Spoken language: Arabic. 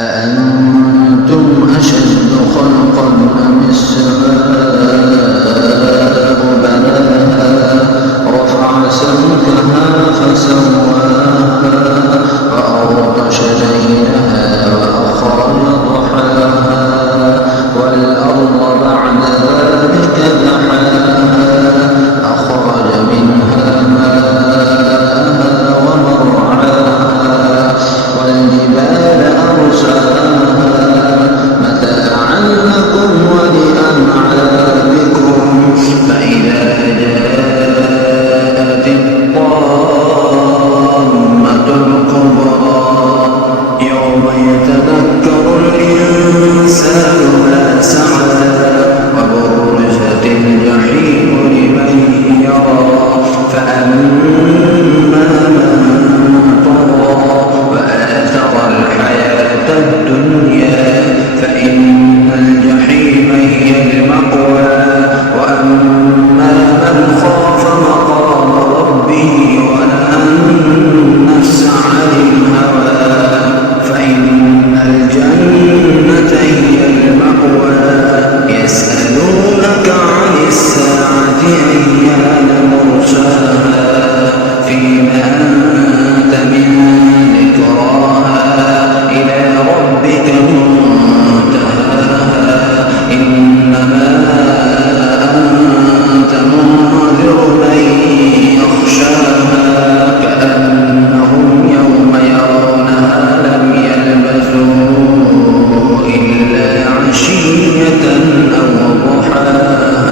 أأنتم أشد خلقا أم السماء بناها رفع سمكها فسواها وأغطش ليلها وأخرج ضحاها والأرض بعد ذلك دحاها أخرج منها ماءها ومرعاها والجبال أرساها متاعا لكم ولأنعامكم فإذا جاءت الطامة الكبرى يوم يتذكر الإنسان